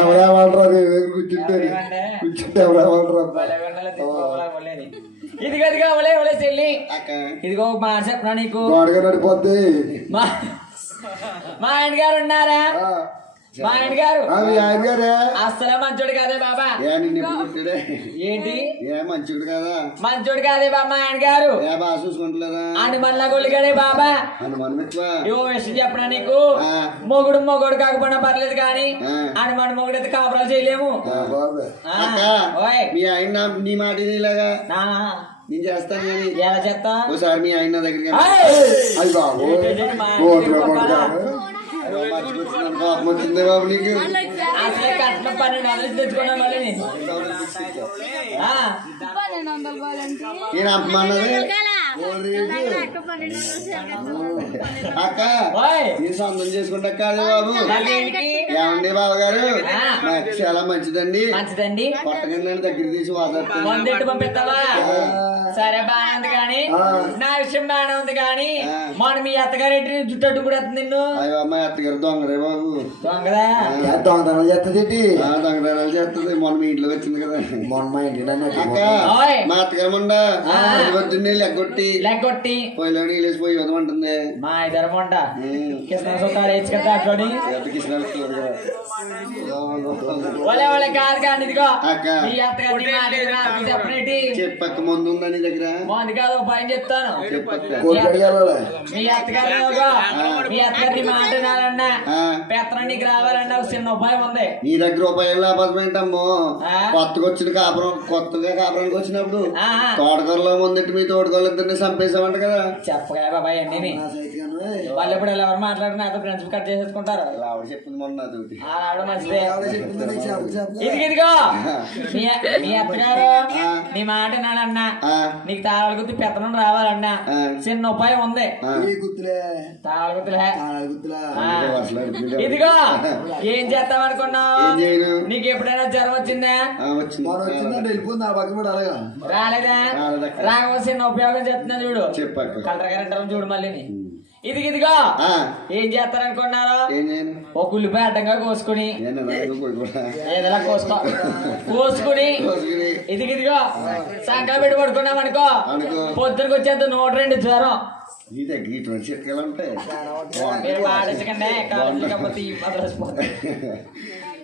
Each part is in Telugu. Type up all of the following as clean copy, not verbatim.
ఎవరా వాళ్ళరా కూర్చుంటే కూర్చుంటే ఎవరా వాళ్ళరా ఇదిగో ఇదిగో ఒలే ఒలే చెల్లి ఇదిగో మాట చెప్పనా నీకు నడిపోద్ది మా ఆయన గారు ఉన్నారా మా ఆయన గారు ఆయన గారే అసలు మంచోడు కాదే బాబా ఏంటి మంచోడు కదా మంచోడు కాదే బాబా మా ఆయన గారు బాగా చూసుకుంటలేదా అని మళ్ళా గొల్లిగాడే బాబా ఇవో విషయం చెప్పనా నీకు మొగుడు కాకపోయినా పర్లేదు కానీ అని మన మొగుడు అయితే కాపురాలు చేయలేము మీ ఆయన నీ మాట ఇలాగా నానా నేను చేస్తాను కానీ ఎలా చేస్తా ఒకసారి మీ ఆయన దగ్గరికి కోపం వచ్చింది బాబు నీకు అసలే కట్నం 1200 తెచ్చుకున్నా మళ్ళీ నేను అమ్మన్నది అక్క నేను సొంతం చేసుకుంటా కాదు బాబు ఏమండి బాబు గారు నాకు చాలా మంచిదండి మంచిదండి కొట్టకండి దగ్గర తీసి మందెట్టు పంపిస్తావా సరే బాగానే ఉంది కానీ నా విషయం బాగానే ఉంది కానీ మొన్న మీ అత్తగారి జుట్టు కూడా నిన్ను అయ్యో అమ్మాయి అత్తగారు దొంగరే బాబు దొంగదా దొంగతనాలు చేస్తుంది దొంగతనాలు చేస్తుంది మొన్న మీ ఇంట్లోకి వచ్చింది కదా మొన్న మా ఇంటి అక్క మా అత్తగారు మొండ పొద్దున్నే లెగ్గొట్టి పొయ్యిలో నీళ్ళు పోయి వదమంటుంది మా ఇద్దరు మొండ కృష్ణ సుఖాలు వేసి కదా అట్లోని ఒలే ఒలే కాదు కానీ ఇదిగో మీ అత్తగారి చెప్పనేటి చెప్పక్క ముందు ఉందా నీ దగ్గర ముందు కాదు పైన చెప్తాను మీ అత్తగారి మాట వినాలన్నా పెత్తనం నీకు రావాలన్నా చిన్న ఉపాయం ఉంది నీ దగ్గర ఉపాయం లేకపోతే ఏంటమ్మో కొత్తగా కాపురానికి వచ్చినప్పుడు తోటకూరలో ముందటి మీ తోటకూరలు ఇద్దరిని చంపేసామంట కదా చెప్పగా బాబాయ్ అన్ని వాళ్ళు ఎప్పుడు ఎవరు మాట్లాడినా అదో ఫ్రెండ్స్ కట్ చేసేసుకుంటారు ఆవిడ చెప్పింది మొన్న ఆవిడ మంచిదే ఇదిగో మీ అత్తగారు నీ మాట వినాలన్నా నీకు తాళాల గుర్తు పెత్తనం రావాలన్నా చిన్న ఉపాయం ఉంది తాళాల గుర్తులే ఇదిగో ఏం చేస్తాం అనుకున్నావు నీకు ఎప్పుడైనా జ్వరం వచ్చిందా రాలేదా రాకపోతే ఉపయోగం చేస్తున్నా చూడు కలర్ గారు చూడు మళ్ళీ ఇదిగో ఏం చేస్తారనుకున్నారు ఒక ఉల్లిపాయ అడ్డంగా కోసుకుని ఏదైనా కోసుకుని ఇదిగో సంకల పెట్టి పడుకున్నాం అనుకో పొద్దునకి వచ్చేంత 102 జ్వరం మీరు పాడించకండి కాకపోతే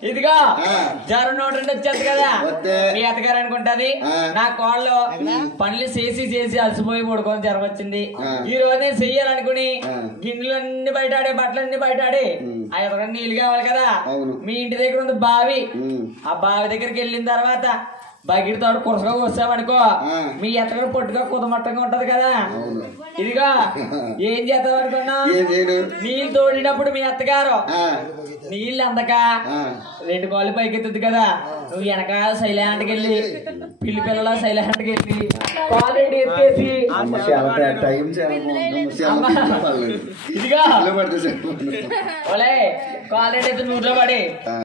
ఇదిగో జ్వరం 102 వచ్చేది కదా మీ అత్తగారు అనుకుంటది నా కోళ్ళు పనులు చేసి అలసిపోయి పడుకొని జ్వరం వచ్చింది ఈ రోజు నేను చెయ్యాలనుకుని గిన్నెలన్నీ బయటాడే బట్టలన్నీ బయటాడి ఆ ఎదురు నీళ్ళు కావాలి కదా మీ ఇంటి దగ్గర ఉంది బావి ఆ బావి దగ్గరికి వెళ్ళిన తర్వాత బకెట్ తోడు కురసగా వస్తామనుకో మీ ఎత్తగా పొట్టుగా కుదమట్టంగా ఉంటది కదా ఇదిగో ఏం చేద్దాం అనుకున్నా నీళ్ళు తోడినప్పుడు మీ అత్తగారు నీళ్ళు అందక 2 కాళ్ళు పైకెత్తుద్ది కదా నువ్వు వెనకాల సైలాంట్కి వెళ్ళి పిల్లల సైలాంట్కి వెళ్ళి కాలు ఎత్తేసి ఇదిగో కాలు ఎత్తి నూరులో పడి